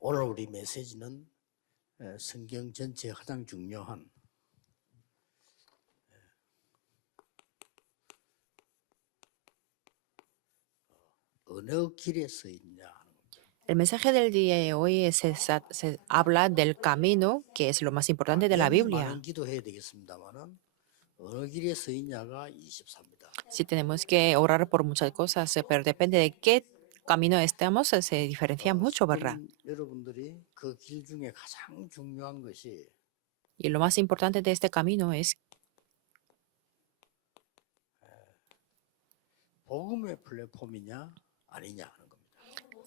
오늘 우리 메시지는 성경 전체에 가장 중요한 어느 길에 서 있냐 하는 겁니다. El mensaje del día de hoy se habla del camino, que es lo más importante de la 많이 Biblia. 기도해야 되겠습니다만은 어느 길에 서 있냐가 24입니다. Sí, tenemos que orar por muchas cosas, pero depende de qué camino estemos, se diferencia mucho, ¿verdad? 여러분들이 그 길 중에 가장 중요한 것이 Y lo más importante de este camino es 복음의 플랫폼이냐 아니냐 하는 겁니다.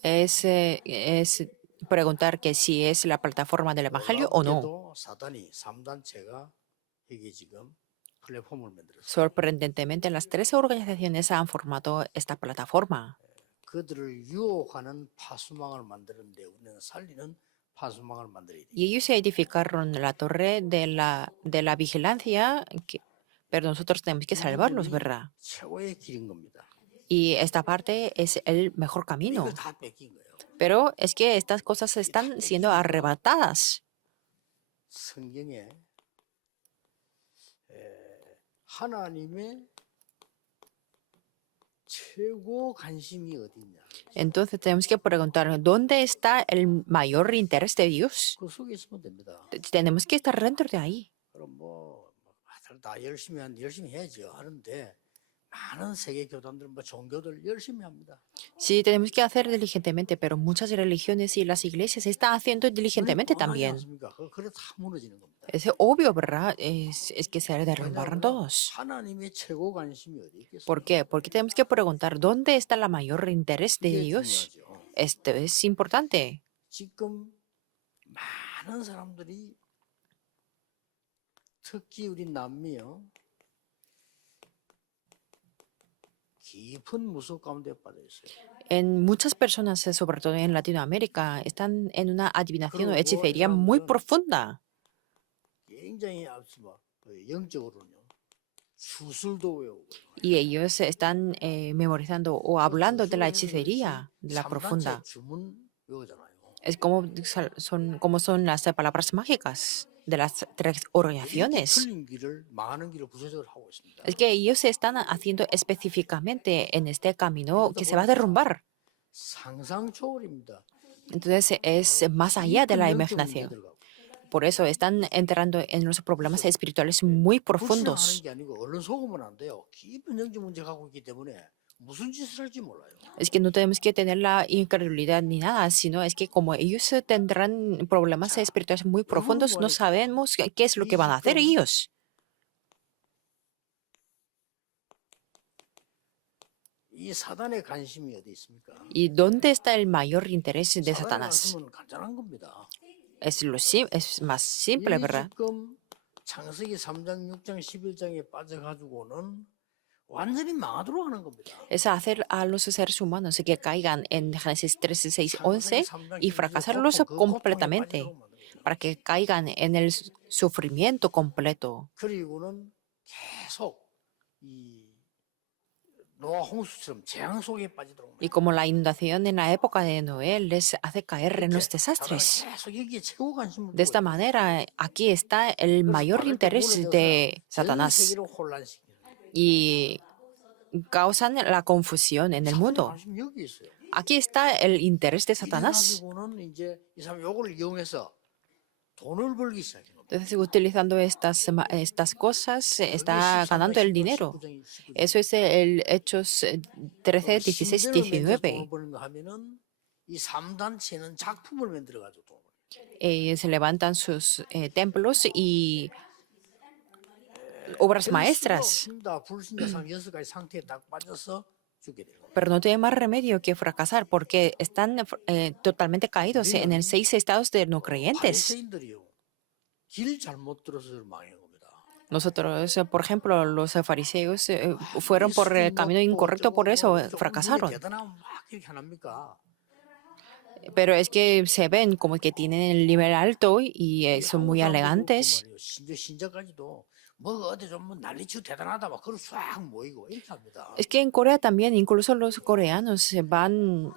es preguntar que si es la plataforma del Evangelio o no. 놀랍게도 사단이 3단체가 이게 지금 플랫폼을 만들었어요. Sorprendentemente, las tres organizaciones han formado esta plataforma. 그들을 유혹하는 파수망을 만드는데 우리는 살리는 파수망을 만들어야 돼요. Y ellos edificaron la torre de la vigilancia, pero nosotros tenemos que salvarlos, 부분이 ¿verdad? 최고의 길인 겁니다. Y esta parte es el mejor camino. 이거 다 뺏긴 거예요. Pero es que estas cosas están siendo arrebatadas. 성경에 하나님의 최고 관심이 어디냐? Entonces tenemos que preguntar, ¿dónde está el mayor interés de Dios? 그 속에 있으면 됩니다. Tenemos que estar dentro de ahí. 그럼 다들 다 열심히 해야죠 하는데 많은 세계 교단들 종교들 열심히 합니다. Sí, tenemos que hacer diligentemente, pero muchas religiones y las iglesias están haciendo diligentemente también. 그래 다 무너지는 겁니다. Es obvio, ¿verdad? Es que se derrumbaron todos. 하나님의 최고 관심이 어디 있겠습니까? ¿Por qué? Porque tenemos que preguntar, ¿dónde está el mayor interés de 이게 Dios? 중요하죠. Esto es importante. 지금 많은 사람들이 특히 우리 남미요 깊은 무속 가운데 빠져 있어요. En muchas personas, sobre todo en Latinoamérica, están en una adivinación o 그리고 hechicería 이 muy 사람들은 profunda. 굉장히 영적으로는요 주술도 외우고 Y ellos están memorizando o hablando de la hechicería, de la 3단체 profunda. 주문 외우잖아요. Es como son las palabras mágicas de las tres 이렇게 organizaciones. 틀린 길을 망하는 길을 구체적으로 하고 있습니다. Es que ellos se están haciendo específicamente en este camino que se va a derrumbar. 상상 초월입니다. Entonces es más allá de la 깊은 영적 문제 imaginación. 들어가고. Por eso están entrando en los problemas espirituales muy 불신하는 profundos. 게 아니고 얼른 속으면 안 돼요. 깊은 영적 문제 갖고 있기 때문에 무슨 짓을 할지 몰라요. Es que no tenemos que tener la incredulidad ni nada, sino es que como ellos tendrán problemas espirituales muy profundos, no sabemos qué es lo que van a hacer ellos. 이 사단의 관심이 어디 있습니까? ¿Y dónde está el mayor interés de 사단의 Satanás? 관심은 간단한 겁니다. Es más simple, 이 ¿verdad? 지금 창세기 3장, 6장, 11장에 빠져가지고는 완전히 망하도록 하는 겁니다. Es hacer a los seres humanos que caigan en Génesis 13, 6, 11 y fracasarlos completamente, para que caigan en el sufrimiento completo. 그리고는 계속 이 노아 홍수처럼 재앙 속에 빠지도록 Y como la inundación en la época de Noé les hace caer en los 사단은 desastres. 계속 여기에 최고 관심을 De esta manera, aquí está el mayor interés de 전 Satanás 세계를 혼란시키는 y causan la confusión en el 사단의 mundo. 관심이 여기 있어요. Aquí está el interés de Satanás. 이래가지고는 이제 이 사람 요걸 이용해서 돈을 벌기 시작해요. Entonces, utilizando estas cosas, está ganando el dinero. Eso es el Hechos 13, 16, 19. 하면은 이 3단체는 작품을 만들어 가지고 돈을 벌어요. Se levantan sus templos y obras maestras. 불신자 상 6가지 상태에 딱 빠져서 죽게 돼요. Pero no tiene más remedio que fracasar porque están totalmente caídos en el 6 estados de no creyentes. 바리새인들이요. 길 잘못 들어서 망한 겁니다. Nosotros, por ejemplo, los fariseos fueron por el camino incorrecto, por eso fracasaron. 대단하면 막 이렇게 안 합니까? Pero es que se ven como que tienen el nivel alto y son muy elegantes. 신자까지도 뭐 어디 좀 난리치고 대단하다 막 그걸 싹 모이고 이렇게 합니다. Es que en Corea también, incluso los coreanos van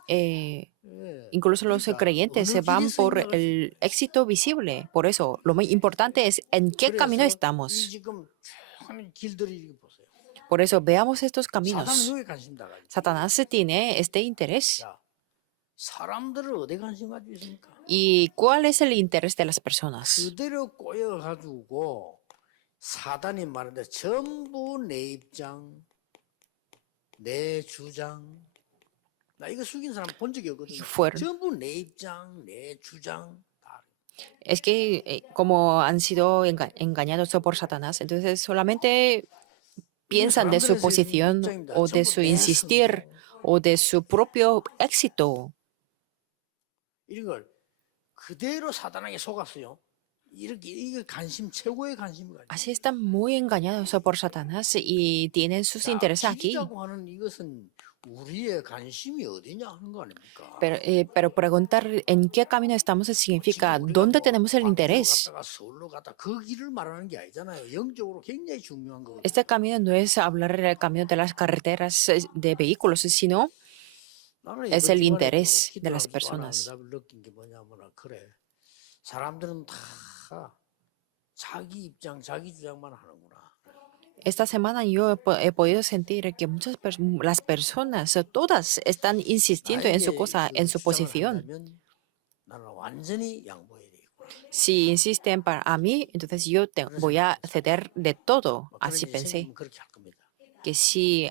incluso los 그러니까 creyentes se 어느 길에 van 서 por 있냐가 el éxito visible. Por eso, lo más importante es en qué camino 그래서 이 estamos. 지금 쭉 길들이 이렇게 보세요. Por eso, veamos estos 사단은 caminos. 여기 관심 다 가지고. Satanás tiene este interés. 자, 사람들을 어디 관심 가지고 있습니까? ¿Y cuál es el interés de las personas? 그대로 꼬여 가지고 사단이 말하는데 전부 내 입장, 내 주장. 나 이거 숙인 사람 본 적이 없거든요. Fueron. 전부 내 입장, 내 주장. 다. Es que como han sido engañados por Satanás, entonces solamente piensan de su posición o de su insistir o de su propio éxito. 이런 걸 그대로 사단에게 속았어요. 이렇게 이게 관심 최고의 관심을 가지고. Así están muy engañados por Satanás y tienen sus intereses aquí. 길이라고 하는 이것은 우리의 관심이 어디냐 하는 거 아닙니까? Pero preguntar en qué camino estamos significa dónde tenemos el interés. 갔다가 서울로 갔다 그 길을 말하는 게 아니잖아요. 영적으로 굉장히 중요한 거거든요. Este camino no es hablar del camino de las carreteras de vehículos, sino es el interés de las personas. 느낀 게 뭐냐면 그래. 사람들은 다 자기 입장, 자기 주장만 하는구나. Esta semana yo he podido sentir que las personas, todas, están insistiendo en su cosa, en su posición. 나는 완전히 양보해야 되겠구나. Si insisten para mí, entonces yo voy a ceder de todo. Así pensé. 그렇게 할 겁니다. Que si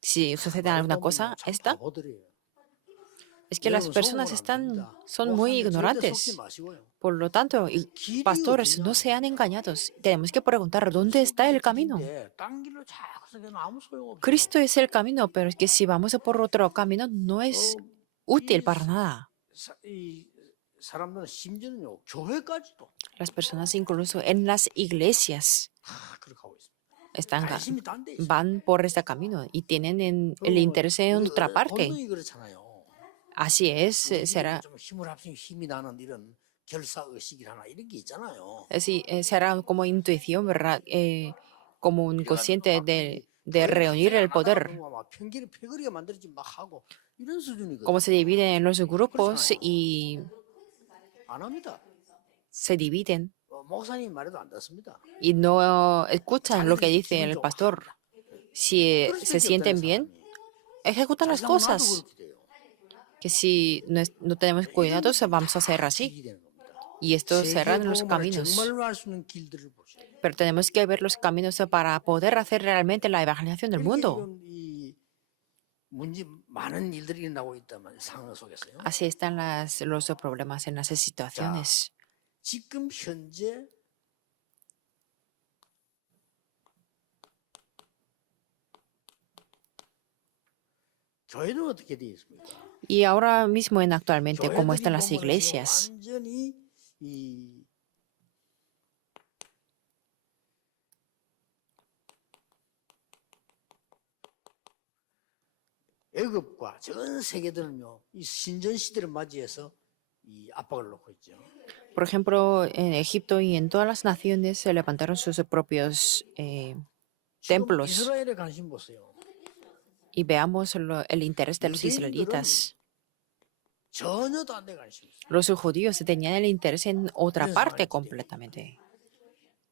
si sucede alguna cosa, esta es que las personas son muy ignorantes. Por lo tanto, pastores, no sean engañados. Tenemos que preguntar dónde está el camino. Cristo es el camino, pero es que si vamos por otro camino no es útil para nada. 사람들은 심지어는요 교회까지도 Las personas incluso en las iglesias 다 그렇게 하고 있습니다. están, 관심이 딴 데 있어요. van por este camino y tienen el interés en otra parte. 본능이 그렇잖아요. Así es, será, 좀 힘을 합치면 힘이 나는 이런 결사 의식이라나 이런 게 있잖아요. será como intuición, ¿verdad? Como un consciente de reunir el poder. 막 편견이 패거리가 만들어지 막 하고 이런 수준이거든요. Como se dividen en los grupos y 안 합니다. se dividen 목사님 말해도 안 듣습니다. y no escuchan lo que dice el pastor. Si 그럴 se 수밖에 sienten 없다는 bien, 사람이. ejecutan las 자기가 cosas. 나도 그렇게 돼요. Que si no tenemos cuidado, vamos a hacer así. 길이 되는 겁니다. Y estos serán los 세계복음을 caminos. 정말로 할 수 있는 길들을 보셔야 돼요. Pero tenemos que ver los caminos para poder hacer realmente la evangelización del mundo. 지금 이 문제 많은 일들이 일어나고 있다면 상황 속에서요. Así están los problemas en las situaciones. 지금 현재 교회는 어떻게 되어 있습니까? Y ahora mismo, actualmente, como 교회들이 están las 보면 iglesias, 완전히 이 애굽과 전 세계들은요, 이 신전 시대를 맞이해서 이 압박을 놓고 있죠. por ejemplo, en Egipto y en todas las naciones se levantaron sus propios 지금 templos. 이스라엘에 관심 보세요. Y veamos el interés de los israelitas. 전혀도 안 돼 관심 있어요. Los judíos tenían el interés en otra parte completamente.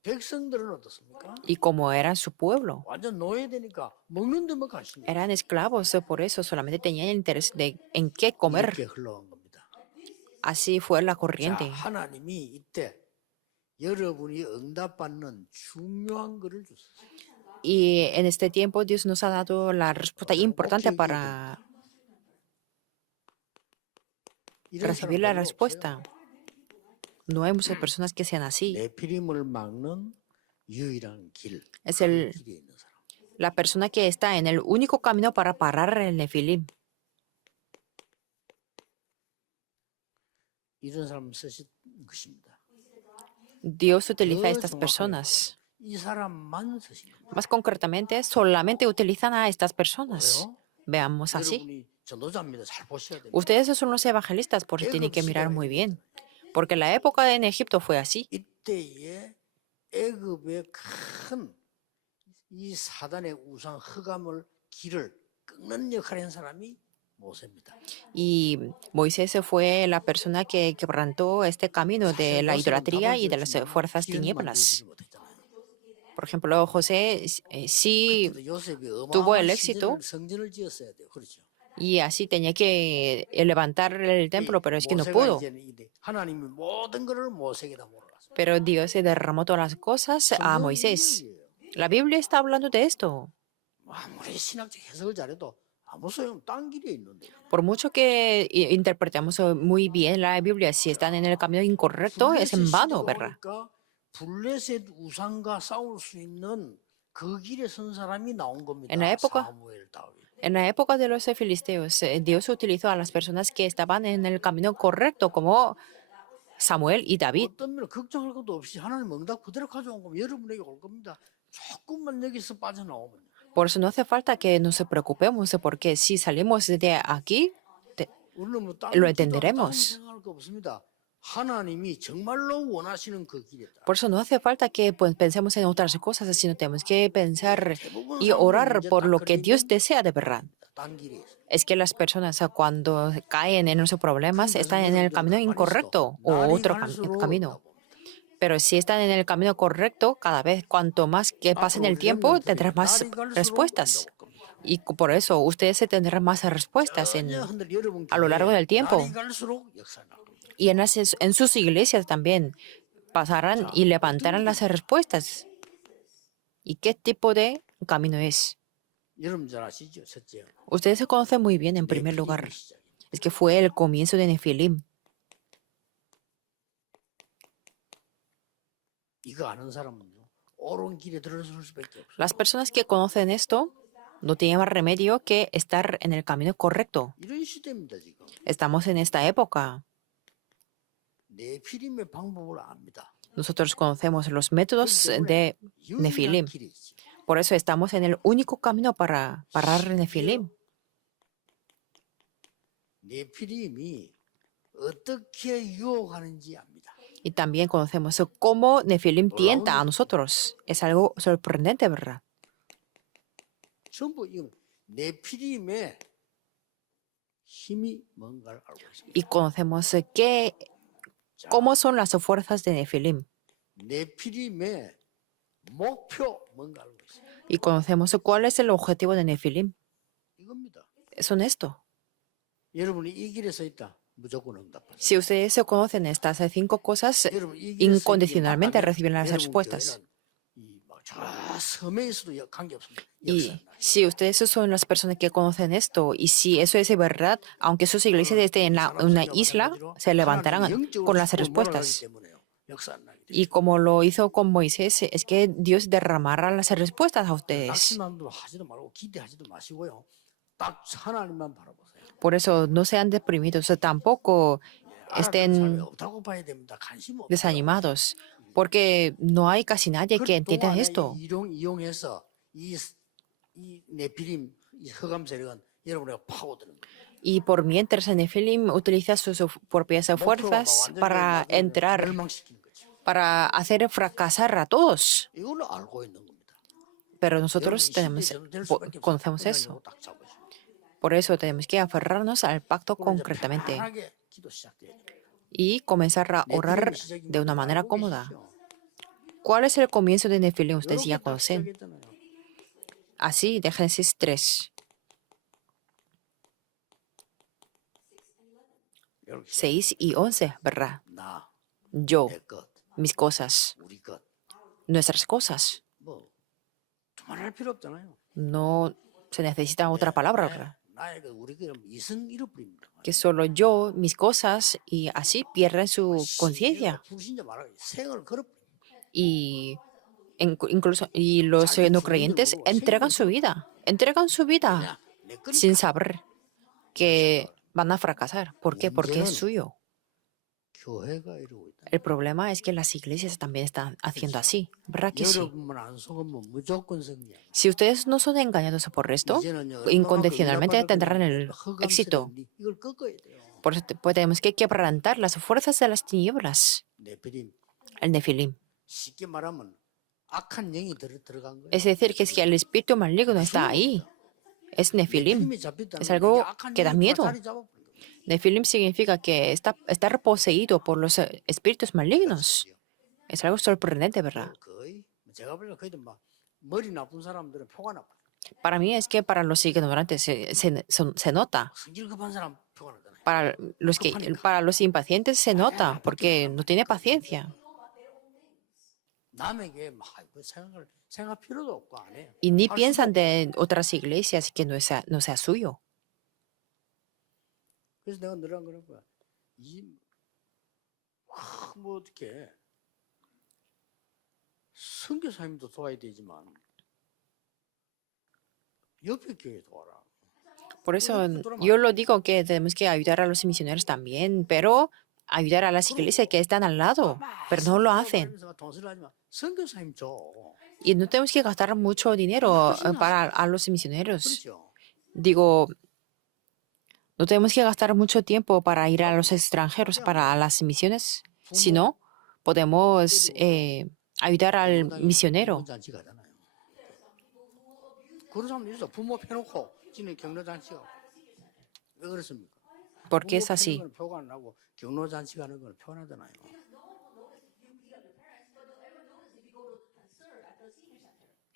백성들은 어떻습니까? Y como era su pueblo, 완전 노예되니까 먹는 데만 관심이 eran esclavos, por eso solamente tenían el interés de en qué comer. 이렇게 흘러간 겁니다. Así fue la 자, corriente. 하나님이 이때 여러분이 응답받는 중요한 것을 주셨어요. Y en este tiempo Dios nos ha dado la respuesta importante para 이런 recibir 사람 la 별로 respuesta. No hay muchas personas que sean así. 네피림을 막는 유일한 길. Es 그 길에 있는 사람. la persona que está en el único camino para parar el Nefilim. 이런 사람 쓰신 것입니다. Dios utiliza a 더 estas 정확하게 personas. 말하면 이 사람만 쓰신 겁니다. Más concretamente, solamente utilizan a estas personas. 그래요? Veamos así. 여러분이 전도자입니다. 잘 보셔야 됩니다. Ustedes son los evangelistas, por eso tienen que mirar muy bien. Porque la época en Egipto fue así. 이때에 애굽의 큰 이 사단의 우상 흑암을 길을 끊는 역할을 한 사람이 모세입니다. Y Moisés fue la persona que quebrantó este camino de 사실 la 요셉은 idolatría 답을 y de las 주었지만 fuerzas 길은 tinieblas. 만들지를 못했잖아요. Por ejemplo, José sí 그때도 요셉이 tuvo 어마어마한 el éxito 성전을 지었어야 돼요. 그렇죠. y así tenía que levantar el templo, pero es que no 모세가 pudo. 이제 하나님이 모든 것을 모세에게다 몰아놨어요. Pero Dios se derramó todas las cosas a 성경은 이 Moisés. 이야기예요. La Biblia está hablando de esto. 아무리 신학적 해석을 잘해도 아무 소용 딴 길에 있는데. Por mucho que interpretemos muy bien la Biblia, si están en el camino incorrecto, es 블레셋 en vano, 시대가 ¿verdad? 오니까 블레셋 우상과 싸울 수 있는 그 길에 선 사람이 나온 겁니다. En la época, 사무엘, 다윗. en la época de los filisteos, Dios utilizó a las personas que estaban en el camino correcto, como Samuel y David. 어떤 면 걱정할 것도 없이 하나님 응답 그대로 가져온 거면 여러분에게 올 겁니다. 조금만 여기서 빠져나오면. Por eso no hace falta que nos preocupemos, porque si salimos de aquí, 우리는 뭐 lo 다른 entenderemos. 생각할 거 없습니다. 하나님이 정말로 원하시는 그 길이다. Por eso no hace falta que pues, pensemos en otras cosas, sino tenemos que pensar 대부분 y 사람들은 orar 이제 por 딱 lo que Dios 걸리면 desea de verdad. 딴 길에 있어요. Es que las personas cuando caen en esos problemas 그래서 están en el 여러분들 camino 가만히 incorrecto 있어도 o 날이 otro 갈수록 camino. 나 봅니다. Pero si están en el camino correcto, cada vez cuanto más que pasen el tiempo, tendrás más 날이 갈수록 respuestas. 응답 올 겁니다. Y por eso ustedes se tendrán más respuestas 전혀 흔들 여러분 a lo largo 교회에 del tiempo. 날이 갈수록 역사 날 겁니다. Y en sus iglesias también pasarán y levantarán las respuestas. ¿Y qué tipo de camino es? 여러분 잘 아시죠? 첫째, Ustedes se conocen muy bien en primer lugar. Es que fue el comienzo de Nefilim. 이거 아는 사람은요, 옳은 길에 들어설 수밖에 없어요. Las personas que conocen esto no tienen más remedio que estar en el camino correcto. 이런 시대입니다 지금. Estamos en esta época. 네피림의 방법을 압니다. Nosotros conocemos los métodos de 유일한 Nefilim. 길이지. Por eso estamos en el único camino para parar Nefilim. 네피림이 어떻게 유혹하는지 압니다. Y también conocemos cómo Nefilim tienta a nosotros. Es algo sorprendente, ¿verdad? 전부 이건 네피림의 힘이 뭔가를 알고 있습니다. Y conocemos cómo son las fuerzas de Nefilim. 네피림의 목표 뭔가 알고 있습니다. Y conocemos cuál es el objetivo de Nefilim. 이겁니다. Son esto. 여러분이 이 길에 서 있다. 무조건 응답하세요. Si ustedes se conocen estas 5 cosas, 여러분 이 길에 서 incondicionalmente 있는 reciben las 여러분 respuestas. 교회는 저 섬에 있어도 관계없습니다. Y si ustedes son las personas que conocen esto, y si eso es verdad, aunque sus iglesias estén en una isla, se levantarán con las respuestas. Y como lo hizo con Moisés, es que Dios derramará las respuestas a ustedes. 낙심함도 하지도 말고 기대하지도 마시고요. 딱 하나님만 바라보세요. Por eso no sean deprimidos, tampoco estén 없다고 봐야 됩니다. 관심 없어요. desanimados, porque no hay casi nadie que entienda 그동안에 esto. 이용해서 이 네피림 이 흑암 세력은 여러분에게 파고드는 거예요. Y por mientras Nefilim utiliza sus propias fuerzas para entrar, 멸망시키는 거죠. para hacer fracasar a todos. 이걸 알고 있는 겁니다. Pero nosotros 여러분, 이 시대에 될 수밖에 없어요. conocemos eso. 딱 잡으시고. Por eso tenemos que aferrarnos al pacto 그리고 이제 concretamente 편하게 기도 시작돼요. y comenzar a orar 네피림의 시작이 de una 뭔지 manera 알고 cómoda. 계시죠? ¿Cuál es el comienzo de Nefilim? Ustedes ya 이렇게 딱 conocen. 시작했잖아요. Así, de Génesis 3, 이렇게 6 y 11, ¿verdad? 나, Yo, 내 것, mis cosas, 우리 것. nuestras cosas. 뭐 두말할 필요 없잖아요. No se necesita otra palabra, ¿verdad? 나의 것, 우리 것 이승 잃어버립니다. Que solo yo, mis cosas, y así pierden su conciencia. 불신자 말하기 생을 걸어. Y incluso y los no creyentes entregan su vida sin saber que van a fracasar. ¿Por qué? Porque es suyo. 교회가 이러고 있다. El problema es que las iglesias también están haciendo así, ¿verdad que sí? 여러분만 안 속으면 무조건 승리야. Si ustedes no son engañados por esto, incondicionalmente tendrán el éxito. 이걸 꺾어야 돼요. Por eso tenemos que quebrantar las fuerzas de las tinieblas, 네피림 el Nefilim. 쉽게 말하면 악한 영이 들어간 거예요. Es decir, que es que el espíritu maligno está ahí. es Nefilim. 네피림이 잡혔다는 Es 건 algo 약한 que da 영이 다 miedo. 자리 잡아버린 거예요. Nefilim significa que está reposeído por los espíritus malignos. Es algo sorprendente, ¿verdad? 거의 제가 보기엔 거의 막 머리 나쁜 사람들은 표가 나빠. Para mí es que para los ignorantes se nota. 성질 급한 사람 표가 나잖아요. Para los impacientes se nota porque no tiene paciencia 남에게 막 생각할 필요도 없고 안 해요. y ni 할 수도 piensan 없고. de otras iglesias que no sea suyo. 그래서 내가 늘어난 그런 거야. 뭐 어떻게 선교사님도 도와야 되지만 옆에 교회 도와라. Por eso yo lo digo que tenemos que ayudar a los misioneros también, pero ayudar a las iglesias que están al lado, pero no lo hacen. 선교사님 줘. Y no tenemos que gastar mucho dinero para a los misioneros. 그렇죠. Digo, no tenemos que gastar mucho tiempo para ir a los extranjeros, para las misiones, sino podemos ayudar al misionero. 잔치 가잖아요. 그런 사람 있어. 부모 패놓고 지는 경로잔치 가고. 왜 그렇습니까? Porque es así. 부모 패는 표가 안 나고 경로잔치 가는 건 표나잖아요.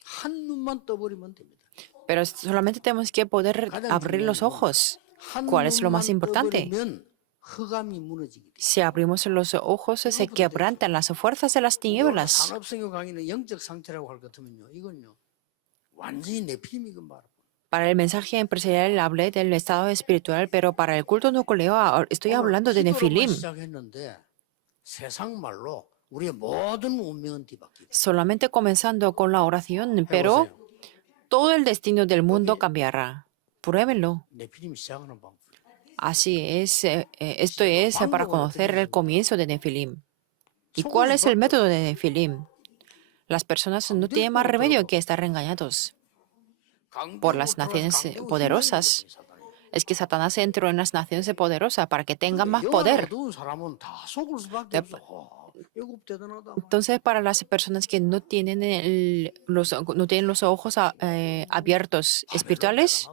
한 눈만 떠버리면 됩니다. Pero solamente tenemos que poder abrir los ojos. ¿Cuál es lo más importante? 흑암이 무너지게 돼. Si abrimos los ojos, se quebrantan las fuerzas de las tinieblas. 산업성교 강의는 영적 상태라고 할 것 같으면요. 이건요. 완전히 내피림이 그 말. Para el mensaje empresarial hablé del estado espiritual, pero para el culto nuclear estoy hablando de Nefilim. 시작했는데 세상 말로 우리의 모든 운명은 뒤바뀌고. Solamente comenzando con la oración, pero todo el destino del mundo cambiará. Pruébenlo. 내피림이 시작하는 방법. Así es, esto es para conocer el comienzo de Nefilim. ¿Y cuál es el método de Nefilim? Las personas no tienen más remedio que estar engañados por las naciones poderosas. Es que Satanás entró en las naciones poderosas para que tengan más poder. Entonces, para las personas que no tienen los ojos abiertos espirituales,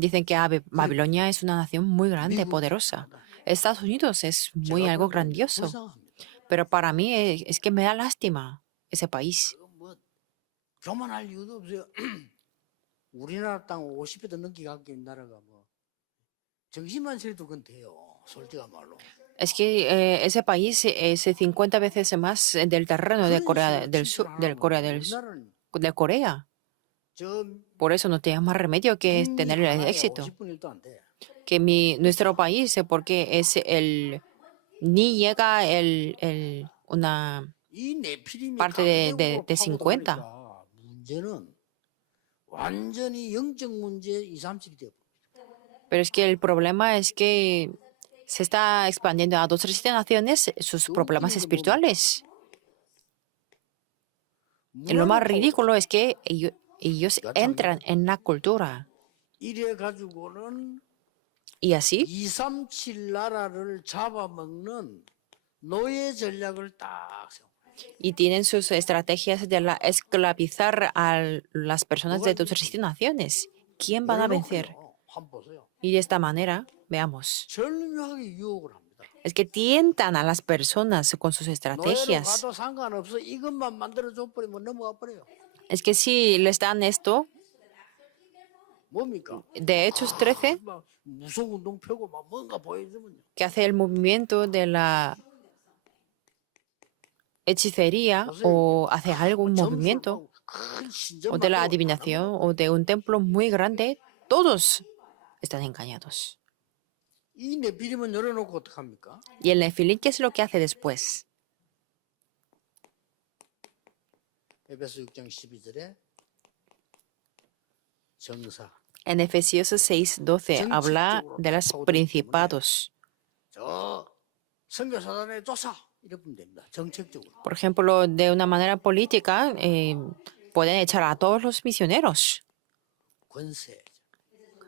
dicen que Babilonia es una nación muy grande, poderosa. Estados Unidos es muy algo grandioso. Pero para mí es que me da lástima ese país. 교만할 이유도 없어요. 우리나라 땅 50배 더 넘게 갖고 있는 나라가 뭐 정신만 차려도 그건 돼요. 솔직한 말로. Es que ese país es 50 veces más del terreno de Corea del Sur, de Corea. Por eso no tiene más remedio que tener el éxito. Que nuestro país, porque es ni llega una parte de 50. 문제는 완전히 영적 문제 2, 3층이 되고. Pero es que el problema es que se está expandiendo a 2 o 3 naciones sus problemas espirituales. Y lo más ridículo es que ellos entran en la cultura. 이래 가지고는 Y así 237 나라를 잡아먹는 노예 전략을 딱 세워. y tienen sus estrategias de esclavizar a las personas de 2 o 3 naciones. ¿Quién van a vencer? Y de esta manera, veamos, 절묘하게 유혹을 합니다. es que tientan a las personas con sus estrategias. 노예로 가도 상관없어. 이것만 만들어줘 버리면 넘어가 버려요. Es que si les dan esto, 뭡니까? de Hechos 13, 막 무속 운동 펴고 막 뭔가 보여주면요. que hace el movimiento de la hechicería o hace algún movimiento 큰 신전 o de la 만들고 adivinación o de un templo muy grande, todos están engañados. 이 네피림은 열어놓고 어떡합니까? ¿Y el Nefilín qué es lo que hace después? 에베소 6장 12절에 정사. En Efesios 6:12 habla de los principados. 저 선교 사단의 조사 이렇게 보면 됩니다. 정책적으로. Por ejemplo, de una manera política, pueden echar a todos los misioneros, 권세.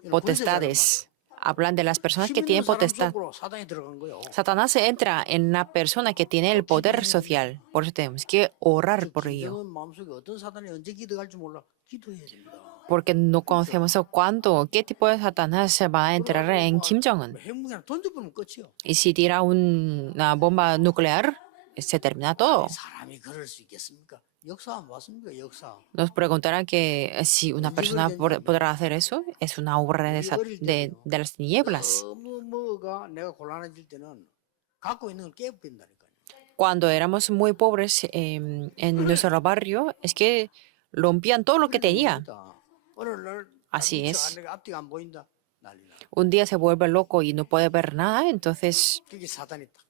potestades. hablan de las personas que 힘 tienen 있는 사람 potestad. 속으로 사단이 들어간 거예요. Satanás entra en la persona que tiene el poder social. Por eso tenemos que orar 그 por ello. 김정은 마음속에 어떤 사단이 언제 기득할지 몰라. 기도해야 됩니다. Porque no conocemos cuándo, qué tipo de Satanás se va a entrar en Kim Jong-un. 핵무기 하나 던져버리면 끝이요. Y si tira una bomba nuclear, se termina todo. 사람이 그럴 수 있겠습니까? 역사 안 봤습니까? 역사. Nos preguntarán que si una persona podrá hacer eso, es una obra de las tinieblas. 너무 뭐가 내가 곤란해질 때는 갖고 있는 걸 깨버린다니까요. Cuando éramos muy pobres en nuestro barrio, es que rompían todo lo que tenía. 어느 날 Así es. 내가 앞뒤가 안 보인다. 난리 나. Un día se vuelve loco y no puede ver nada, entonces 그게 사단이 딱.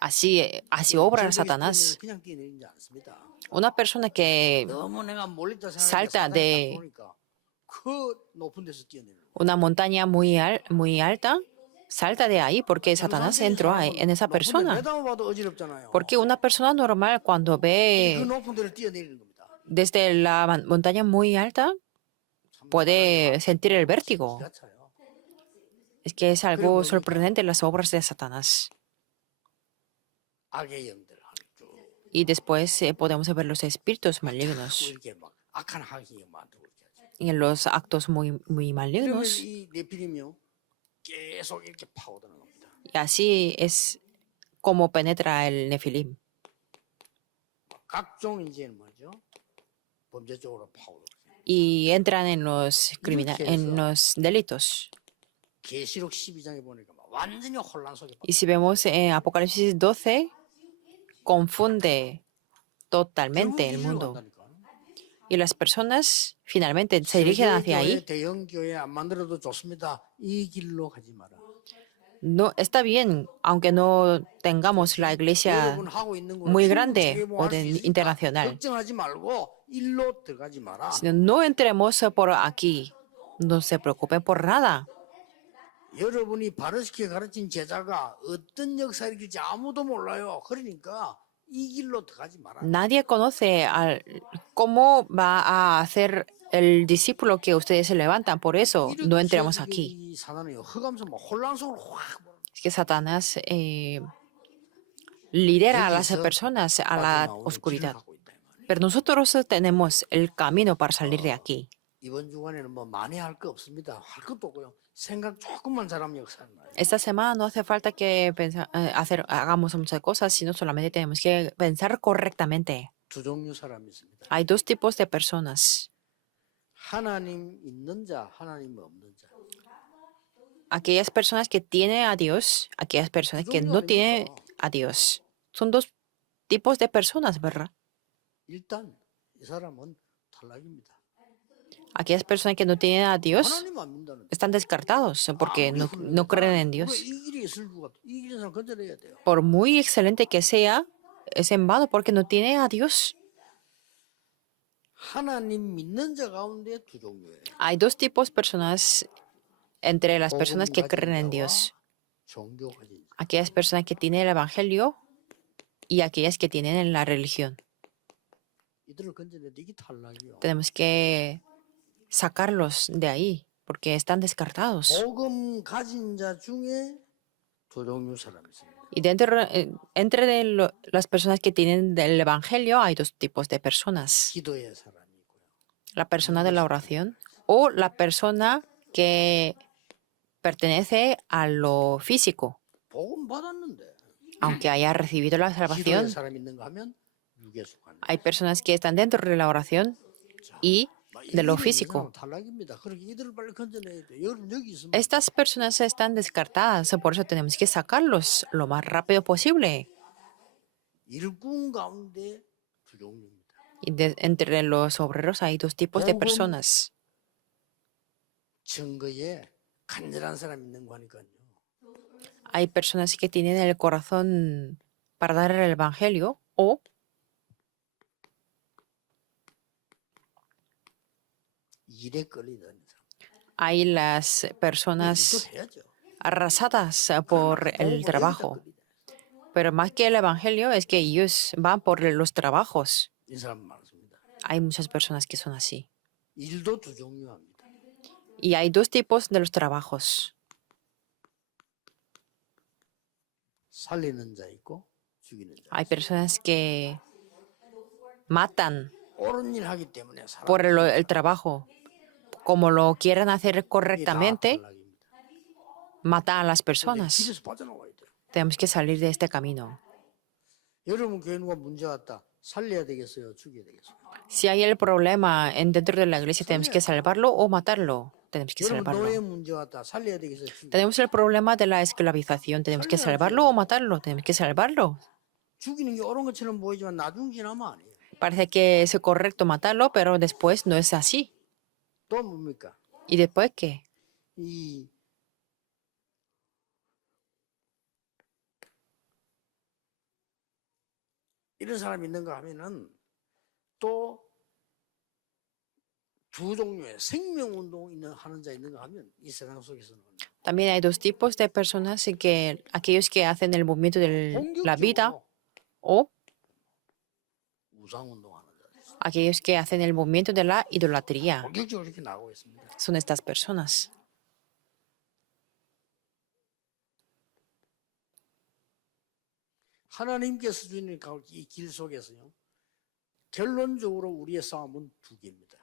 así obra Satanás. 그냥 뛰어내리지 않습니다. Una persona que 너무 내가 몰렸다 salta 생각하니까 de 보니까 그 높은 데서 뛰어내리는 거예요. una montaña muy alta, salta de ahí porque Satanás entró en esa persona. 내다만 봐도 어지럽잖아요. Porque una persona normal cuando 그 ve 높은 데를 뛰어내리는 겁니다. desde la montaña muy alta puede sentir el vértigo. 기가 차요. Es que es algo sorprendente las obras de Satanás. 악의 영들 쭉 Y después podemos ver los espíritus malignos 이렇게 막 악한 학이 만들고 이렇게 하죠. y en los actos muy 이러면 malignos. 이 네피림이요 계속 이렇게 파고드는 겁니다. Y así es como penetra el Nefilim. 각종 이제 뭐죠? 범죄 쪽으로 파고들어요. Y entran en los delitos. 계시록 12장에 보니까 막 완전히 혼란 속에 Y si vemos en Apocalipsis 12, confunde totalmente el mundo. Y las personas finalmente se dirigen hacia ahí. 대형 교회 안 만들어도 좋습니다. 이 길로 가지 마라. No, está bien, aunque no tengamos la iglesia 여러분 하고 있는 거 muy grande 제공할 o 수 있으니까 internacional, 걱정하지 말고 일로 들어가지 마라. sino no entremos por aquí. No se preocupen por nada. 여러분이 바르시게 가르친 제자가 어떤 역사를 일으킬지 아무도 몰라요. 그러니까 이 길로 들어가지 마라. Nadie conoce cómo va a hacer el discípulo que ustedes se levantan. Por eso no entremos aquí. 이 사단은 흑암성 막 혼란 속으로 확 Es que Satanás lidera a las personas a la 빠져나오는 길을 oscuridad. 갖고 있다 이 말이에요. Pero nosotros tenemos el camino para salir de aquí. 이번 주간에는 뭐 많이 할 거 없습니다. 할 것도 없고요. 생각 조금만 잘하면 역사는 나요. Esta semana no hace falta que hagamos muchas cosas, sino solamente tenemos que pensar correctamente. 두 종류 사람이 있습니다. Hay dos tipos de personas. 하나님 있는 자, 하나님 없는 자. Aquellas personas que tienen a Dios, aquellas personas que no tienen a Dios. Son dos tipos de personas, ¿verdad? 일단 이 사람은 탈락입니다. Aquellas personas que no tienen a Dios 하나님 안 믿는다는. están descartados porque no creen en Dios. 이 길이 있을 수가 이 길에 사람 건져내야 돼요. Por muy excelente que sea, es en vano porque no tiene a Dios. 하나님 믿는 자 가운데 두 종류예요. Hay dos tipos de personas entre las personas que creen en Dios. 종교 가진 자. Aquellas personas que tienen el Evangelio y aquellas que tienen la religión. 이들을 건져내야 돼. 이게 탈락이요. Tenemos que sacarlos de ahí porque están descartados. 복음 가진 자 중에 두 종류 사람이 있습니다. Y entre las personas que tienen del Evangelio hay dos tipos de personas. 기도의 사람이 있고요. La persona de la oración o la persona que pertenece a lo físico. 복음 받았는데 Aunque haya recibido la 기도의 salvación, 사람이 있는가 하면 육에 속한. hay personas que están dentro de la oración y de lo físico. 탈락입니다. 그렇게 이들을 빨리 건져내야 돼. 여러분 여기 있으면 Estas personas están descartadas, por eso tenemos que sacarlos lo más rápido posible. 일꾼 가운데 두 종류입니다. Y entre los obreros hay dos tipos de personas. 증거에 간절한 사람 있는 거 하니까요. Hay personas que tienen el corazón para dar el Evangelio o 일에 끌리는 사람. hay las personas 일도 해야죠. arrasadas por el 복음을 trabajo. 여기다 끌리다. Pero más que el Evangelio es que ellos van por los trabajos. 이 사람 많습니다. Hay muchas personas que son así. 일도 두 종류합니다. Y hay dos tipos de los trabajos. 살리는 자 있고 죽이는 자. Hay personas que matan 옳은 일 하기 때문에 por 사람 el trabajo, como lo quieran hacer 이게 다 correctamente, 탈락입니다. matan a las 근데 personas. 길에서 빠져나와야 돼요. Tenemos que salir de este camino. 여러분 교회 누가 문제 왔다. 살려야 되겠어요? 죽여야 되겠어요? Si hay el problema dentro de la iglesia, tenemos que salvarlo o matarlo. Tenemos que 여러분 노예 salvarlo. 문제 왔다. 살려야 되겠어요? 죽여야 Tenemos el problema de la esclavización. Tenemos que salvarlo o matarlo. Tenemos que salvarlo. 죽이는 게 옳은 것처럼 보이지만 나중 지나면 아니에요. Parece que es correcto matarlo, pero después no es así. 또 뭡니까? ¿Y después qué? 이 이런 사람이 있는가 하면은 또 두 종류의 생명운동 하는 자 있는가 하면 이 세상 속에서는 También hay dos tipos de personas, que aquellos que hacen el movimiento de la vida 본격적으로 o 우상운동하는 자들 있어요. aquellos que hacen el movimiento de la idolatría. 본격적으로 이렇게 나오고 있습니다. Son estas personas. 하나님께서 주는 이 길 속에서요. 결론적으로 우리의 싸움은 두 개입니다.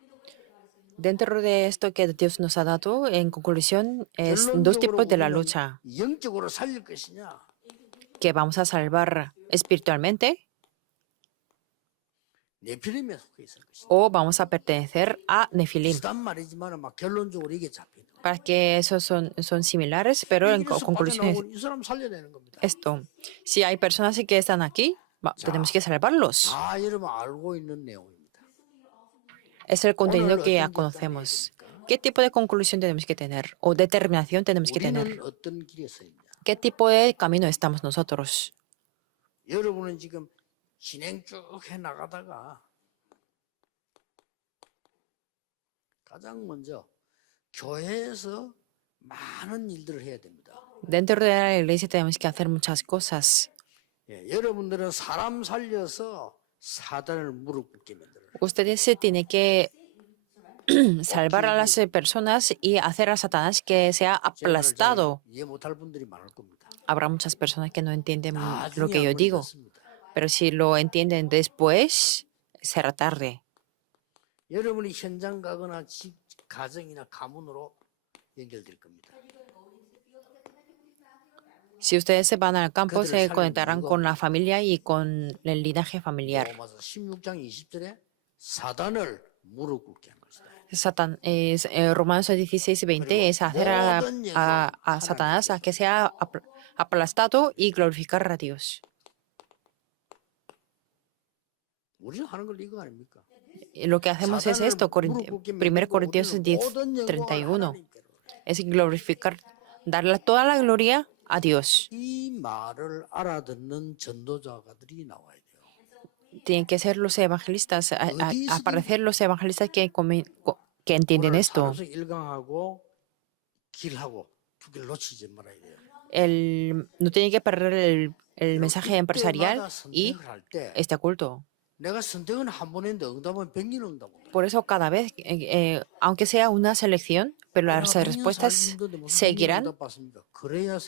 Dentro de esto que Dios nos ha dado, en conclusión, es dos tipos de la 우리는 lucha. 영적으로 살릴 것이냐, Que vamos a salvar espiritualmente 네피림에 속해 있을 것이냐. o vamos a pertenecer a Nefilim. 비슷한 말이지만 막 결론적으로 이게 잡히는 거예요. Para que esos son similares, pero en 이래서 conclusión es 빠져나오면 이 사람 살려야 되는 겁니다. esto. Si hay personas que están aquí, tenemos que salvarlos. 다 여러분 알고 있는 내용입니다. Es el contenido que ya conocemos. ¿Qué tipo de conclusión tenemos que tener o determinación tenemos que tener? 우리는 어떤 길에 서 있냐. ¿Qué tipo de camino estamos nosotros? 여러분은 지금 진행 쭉 해 나가다가 가장 먼저 교회에서 많은 일들을 해야 됩니다. Dentro de la iglesia tenemos que hacer muchas cosas. 예, 여러분들은 사람 살려서 사단을 무릎 꿇게 만들어요. Ustedes se tienen que salvar a las personas y hacer a Satanás que sea aplastado. 이해 못할 분들이 많을 겁니다. Habrá muchas personas que no entienden lo 나중에 que yo 알고 digo, 있었습니다. pero si lo entienden después, será tarde. 여러분이 현장 가거나 집, 가정이나 가문으로 연결될 겁니다. Si ustedes se van al campo, se conectarán con la familia y con el linaje familiar. 로마서 16장 20절에 사단을 무릎 꿇게 한 것이다. Romanos 16:20 es hacer a Satanás a que sea aplastado y glorificar a Dios. 우리는 하는 걸 이거 아닙니까? Lo que hacemos es esto, 1 Corintios 10:31, es glorificar, darle toda la gloria a Dios. 이 말을 알아듣는 전도자들이 나와야 돼요. Tienen que ser los evangelistas, aparecer los evangelistas que entienden esto. 살아서 일강하고 길하고 두 개를 놓치지 말아야 돼요. No tienen que perder el mensaje empresarial 그때마다 y 선택을 할 때 este culto. 내가 선택은 한 번 했는데 응답은 100년 응답. Por eso cada vez, aunque sea una selección, pero las respuestas seguirán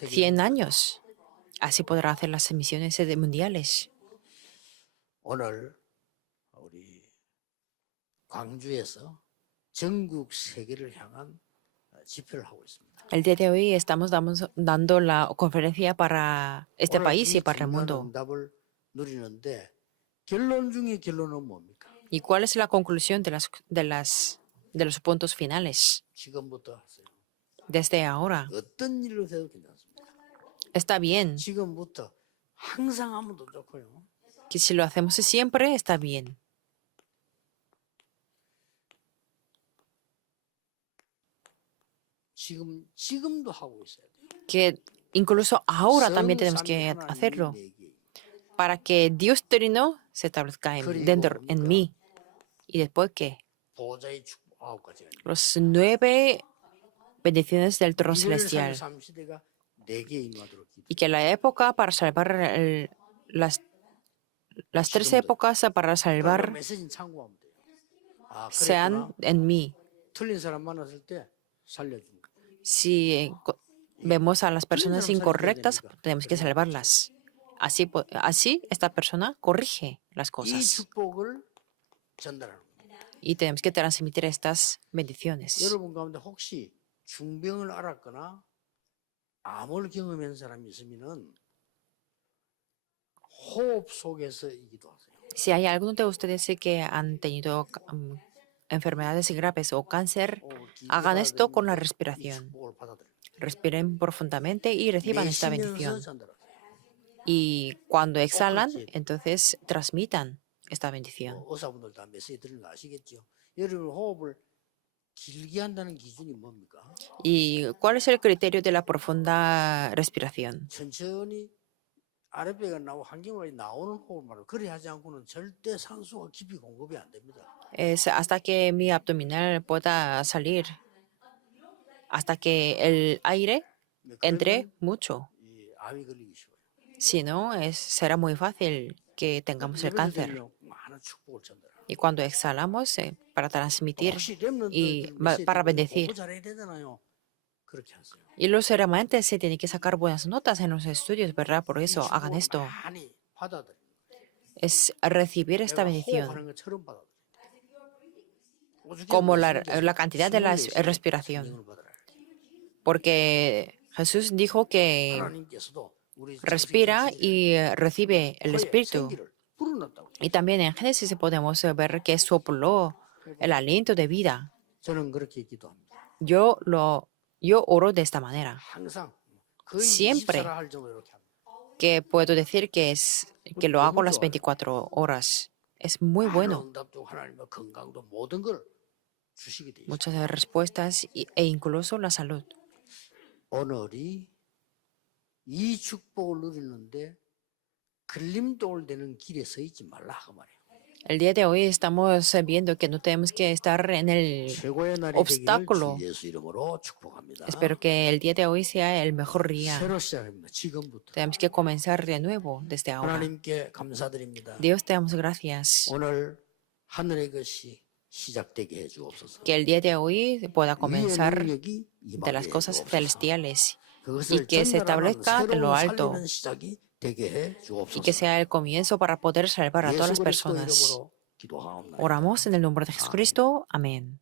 100 años. Así podrá hacer las emisiones mundiales. 오늘 우리 광주에서 전국 세계를 향한 집회를 하고 있습니다. El día de hoy estamos dando la conferencia para este país y para el mundo. 응답을 누리는데 결론 중에 결론은 뭡니까? ¿Y cuál es la conclusión de los puntos finales? 지금부터 하세요. Desde ahora. 어떤 일로 해도 괜찮습니다. Está bien. 지금부터 항상 하면 더 좋고요. Que si lo hacemos siempre, está bien. 지금도 하고 있어야 돼요. Que incluso ahora también tenemos que hacerlo. Para que Dios Trino se establezca en mí. ¿Y después qué? 보좌의 축복 9가지가 있습니다. Los 9 bendiciones del trono celestial. Y que la época para salvar las 3 épocas para salvar 메시지는 참고하면 돼요. 아, sean en mí. 틀린 사람 만났을 때 살려주는 거. Si vemos a las personas incorrectas, tenemos que salvarlas. Así esta persona corrige las 이 cosas. 축복을 전달하는 겁니다. Y tenemos que transmitir estas bendiciones. 여러분 가운데 혹시 중병을 앓았거나 암을 경험한 사람이 있으면은 호흡 속에서이기도 하세요. Si hay algunos de ustedes que han tenido enfermedades graves o cáncer, hagan esto con la respiración. Respiren profundamente y reciban esta bendición. Y cuando exhalan, entonces transmitan esta bendición. 의사분들도 한 메시지 들은 거 아시겠죠? 여러분 호흡을 길게 한다는 기준이 뭡니까? ¿Y cuál es el criterio de la profunda respiración? 천천히 아랫배가 나오고 환경外나오는 호흡을 말로 그리 하지 않고는 절대 산소가 깊이 공급이 안 됩니다. Es hasta que mi abdominal pueda salir, hasta que el aire entre mucho. 이 암이 걸리기 쉬워요. Si no, será muy fácil que tengamos el cáncer. 많은 축복을 전달해요. Y cuando exhalamos, para transmitir 혹시 y 렘넌트들 메시지 para 공부 bendecir. 잘해야 되잖아요. 그렇게 하세요. Y los remanentes se tienen que sacar buenas notas en los estudios, ¿verdad? Por eso hagan 축복을 esto. 많이 받아들여요. Es recibir esta 내가 bendición, 호흡하는 것처럼 받아들여요. 오죽해서 como 말씀드렸어요. la cantidad de la 24시간 respiración. 성령을 받아라. Porque Jesús dijo que 하나님께서도 우리 respira y recibe el 코에 Espíritu. 생기를 불어넣었다고. Y también en Génesis podemos ver que sopló el aliento de vida. 저는 그렇게 기도합니다. Yo oro de esta manera, 항상 거의 Siempre. 24라 할 정도로 이렇게 합니다. que puedo decir que lo hago las 24 horas. Es muy bueno. 많은 응답도 하나님의 건강도 모든 걸 주시게 돼 있어요. Muchas respuestas e incluso la salud. 오늘이 이 축복을 누리는데 걸림돌 되는 길에 서 있지 말라 그 말이에요. El día de hoy estamos viendo que no tenemos que estar en el 최고의 날이 obstáculo. 되기를 주 예수 이름으로 축복합니다. Espero que el día de hoy sea el mejor día. 새로 시작합니다. 지금부터. Tenemos que comenzar de nuevo desde ahora. 하나님께 감사드립니다. Dios, te damos gracias. 오늘 하늘의 것이 시작되게 해 주옵소서. Que el día de hoy pueda 위의 comenzar 능력이 de 임하게 las 해 cosas 주옵소서. celestiales 그것을 y que se 전달하는 establezca de lo 새로운 alto 살리는 시작이 되게 해 y que 주옵소서. sea el comienzo para poder salvar a todas las 예수 그리스도 personas. 이름으로 기도하옵나이다. Oramos en el nombre de Jesucristo. Amén.